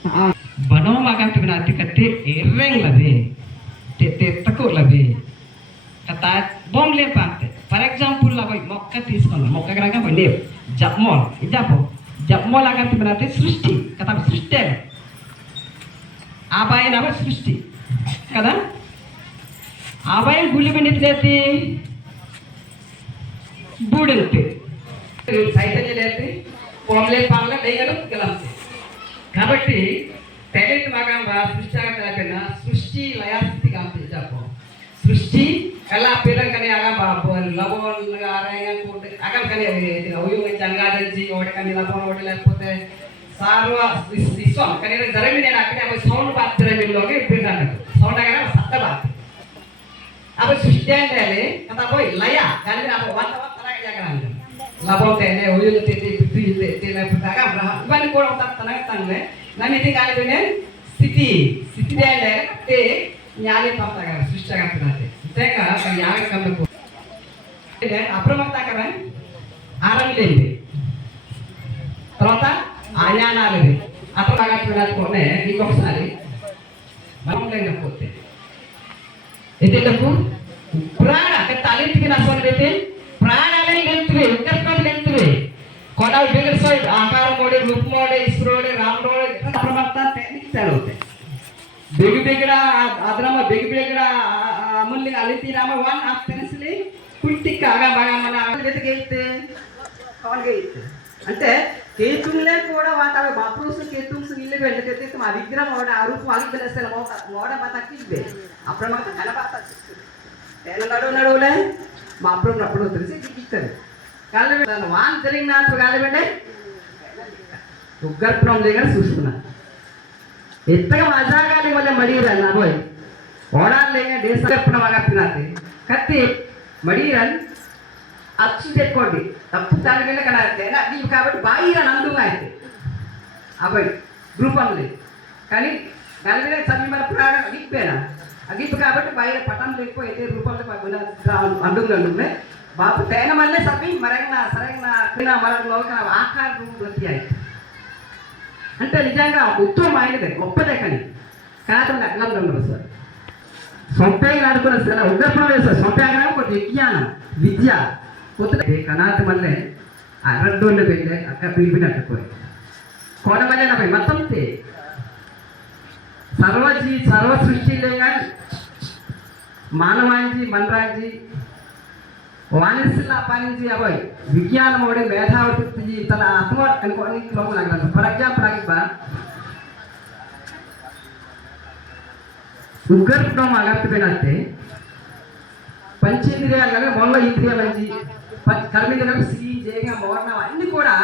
Bano makan tu nanti kate ereng labe, te takut labe. Kata bom lepante. For example lah boy mokka తీసుకోండి మొక్క కనుక బండి జప్మోల్ ఇజాపో జప్మోల్ akan tu nanti సృష్టి kata సృష్టి అబ్బాయి నామ సృష్టి కదా అబ్బాయి గుళ్ళు బండితే బూడెంతే సైతన్య లేతే పోమ్లే పామ్లే డేగలు గెలంతే కాబట్టి టాలెంట్ భాగంగా సృష్టి ఆగన సృష్టి లయాస్థితి కాంతి జాపో సృష్టి ఎలా పిరంగనే ఆగా బాబో లవోన్ ఆరేగా కోట ఆగం కనే ఉయు జంగాదల్జి ఓడకని లవోన్ ఓడ లేకపోతే సార్వ విశ్వం కనే జరమి నేను అక్కడ ఒక సౌండ్ బాత్రే మిల్లోకి పిరంగ సౌండ్ ఆగన సత్త బాత్ అబ సృష్టి అంటే కథ పోయి లయ కానీ అబ వంత వంతరా జాగన లవోన్ తేనే ఉయు తెతి పితి తెలే పుటాగా ఇవన్నీ కూడా తనగా తనలే నన్ను ఇది కాలిపోయిన స్థితి స్థితి అంటే జ్ఞాని పంపగా సృష్టి ఆగంటున్నది అంతేగా యాగ కమ్మకు అప్రమత్త కదా ఆరంభింది తర్వాత అజ్ఞానాలు అప్రమత్తుకోనే ఇంకొకసారి మనం లేకపోతే ఎదుటకు ప్రాణ తలెత్తికి నష్టం పెట్టి ప్రాణాలే లెంతువే ఉత్తర్పడి లెంతువే కొడాలు బిగర్సోయ్ ఆకారం మోడే రూప్ మోడే ఇస్రోడే రామ్ రోడే అప్రమత్త తేనిస్తాడు बेगी बेगड़ा आद्रमा बेगी बेगड़ा अमूल्य आलिती राम वन आप तेनसली कुंटी कागा बागा मना जैसे गेते कौन गेते అంటే కేతులే కూడా వాతావ బాప్రూస్ కేతుస్ ఇల్లే వెళ్ళకైతే తమ విగ్రహం ఓడ ఆరూపు ఆగిదలసల మోడ బతకిబ్బే అప్రమత్త కలబాత తేల నడువులే బాప్రూం అప్పుడు తెలిసి దిక్కిస్తారు కాలే వాన్ జరిగినాత కాలబెండే ఉగ్గర్ప్రం లేగా చూస్తున్నా ఎత్తగా మజాగాలి వల్ల మడిరన్ అబోయ్ ఓడాలు లేక దేశప్రణ వాగత్తినాతే కత్తి మడిరన్ అచ్చు తెక్కోండి తప్పు దాని మీద కనాతే అది కాబట్టి బాయిర నందుగా అయితే అబోయ్ రూపంలే కానీ దాని మీద సమీపల పురాణ అగిపోయినా అగిపు కాబట్టి బాయిర పటం లేకపోతే రూపంలో అండుగులు బాబు తేన మళ్ళీ సభి మరంగా సరైన మరంలో ఆకార రూపం వృత్తి అయితే అంటే నిజంగా ఉత్తమమైనదే గొప్పదే కానీ కాదు అట్లా ఉండదు సార్ సొంతంగా ఆడుకున్న సార్ ఉగ్రపణం సార్ సొంతంగా ఒక విజ్ఞానం విద్య కొత్త కనాత మళ్ళీ అరడ్డోళ్ళు వెళ్ళే అక్కడ పిలిపినట్టు పోయి కోడ మళ్ళీ నా మొత్తం సర్వ సృష్టిలే కానీ మానవాంజీ మనరాంజీ వాణిజ్య పాలించి అబ్బాయి విజ్ఞానం ఓడి మేధావృత్తి తన ఆత్మ అనుకోని ఫర్ ఎగ్జాంపుల్ ಆಗಿಪ್ಪ ఉగ్రప్రం అగర్తపోయినట్టే పంచేంద్రియాలు మొన్న ఇంద్రియాలంచి కర్మేంద్రియాలు శ్రీ జయగా మోర్ణం అన్ని కూడా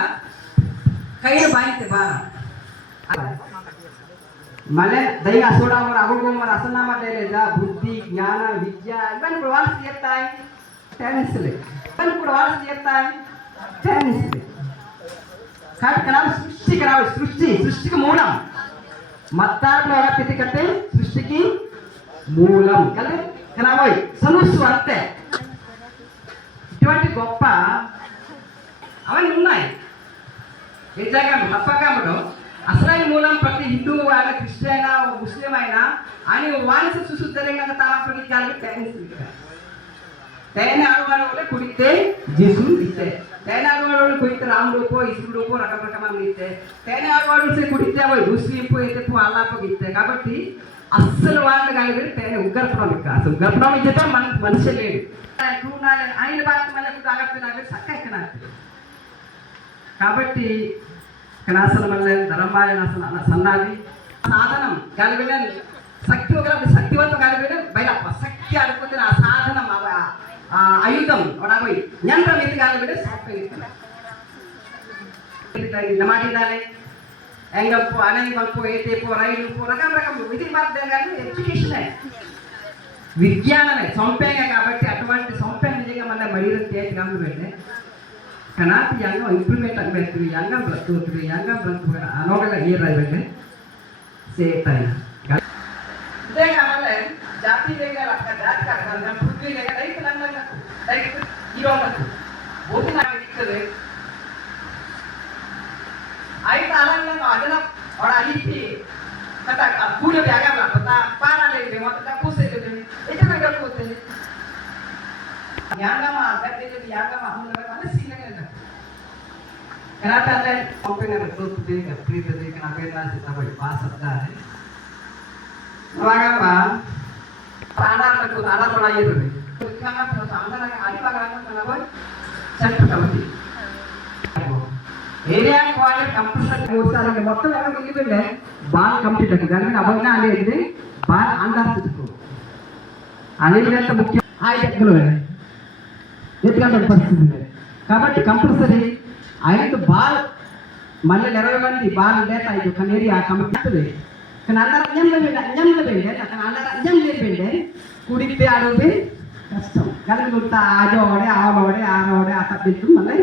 కైలు బాయితే బాగా మళ్ళీ దైవ అసోడామర అవగోమర అసన్నామలేదా బుద్ధి జ్ఞాన విద్య ఇవన్నీ కూడా వాళ్ళు చేస్తాయి టెన్స్లే ఇవన్నీ కూడా వాళ్ళు చేస్తాయి టెన్స్లే కాబట్టి సృష్టికి మూలం మత్తారులో కట్టే సృష్టికి మూలం కదా కనబోయ్ సనుస్సు అంతే ఇటువంటి గొప్ప అవన్నీ ఉన్నాయి నిజంగా తప్పకముడు అసలైన మూలం ప్రతి హిందూ అయినా క్రిస్టియన్ ముస్లిం అయినా అని వాణిజ్య సుశుద్ధంగా తాళపడికాలి తేనె ఆడవాళ్ళ కుడితే జీసులు ఇస్తే తేనె ఆడవాళ్ళు కుడితే రాముడుపో ఇసురుడుపో రకరకమైన ఇస్తే తేనె ఆడవాళ్ళు కుడితే అవి ముస్లింపు అయితే అల్లాపో ఇస్తే కాబట్టి అస్సలు వాళ్ళని కలిపి తేనె ఉగ్రపురం ఇక అసలు ఉగ్రపురం ఇచ్చితే మనకు మనిషి లేడు ఆయన భారత మళ్ళీ తాగట్టు చక్క ఎక్కడ కాబట్టి కళాసన వల్ల ధర్మాయణ సన్నాది సాధనం కలిగిన శక్తి శక్తివంతం కలిగిన బయట శక్తి అనుకుంటే ఆ సాధనం ఆయుధం పోయి యంత్రం ఇది కలిగిన మాట్లాడాలి ఎంగప్పు అనేగంపు ఏతేపు రైలు రకం రకం విధి మార్గం కానీ ఎడ్యుకేషనే విజ్ఞానమే సొంపేగా కాబట్టి అటువంటి సొంపే నిజంగా మన మడిలో తేజ్ గమ్ము పెట్టే ಕನಾತಿ ಯಂಗ ಇಂಪ್ಲಿಮೆಂಟ್ ಆಗಬೇಕು ಯಂಗ ಬರ್ತೋತ್ರಿ ಯಂಗ ಬಂತು ಅನೋಗಲ ಏರಾಯ್ಬೇಕು ಸೇತಾಯ ಇದೇ ಕಾಲೇ ಜಾತಿ ಲೇಗ ಲಕ್ಕ ಜಾತಿ ಕಾರಣ ಪೃಥ್ವಿ ಲೇಗ ಲೈಕ್ ನಂಗ ಲೈಕ್ ಇರೋದು ಬೋಧನ ಆಗಿರ್ತದೆ ಐತ ಅಲಂಗ ಅದನ್ನ orang ini kata kuda jaga lah kata parah lagi dia waktu tak pusing itu mereka pusing yang agama kan itu yang agama mana sih kan kenapa ada open ada tuh tiga free tadi kenapa itu nasi tapi pas ada orang apa tanah takut tanah pernah itu jangan terus tanah lagi ada bagian kenapa cek kami area quality compulsory మూడుసార్లు మొత్తం ఎవరికి వెళ్ళిపోయిందే బాగా complete అవుతుంది కానీ అవ్వగా అనేది బాగా అందాల్సి అనేది ఎంత ముఖ్యం ఆ ఎక్కలు ఎత్తుకంటే పరిస్థితి కాబట్టి కంపల్సరీ 5 బాల్ మళ్ళీ 20 మంది బాల్ లేక 5 ఒక ఏరియా కంప్లీట్ కానీ అందరూ అంజంలో వెళ్ళే అతను అందరూ అంజం వెళ్ళే కుడితే అడుగుతే కష్టం కానీ గుర్తా ఆజోడే ఆవలోడే ఆరోడే ఆ తప్పిస్తూ మళ్ళీ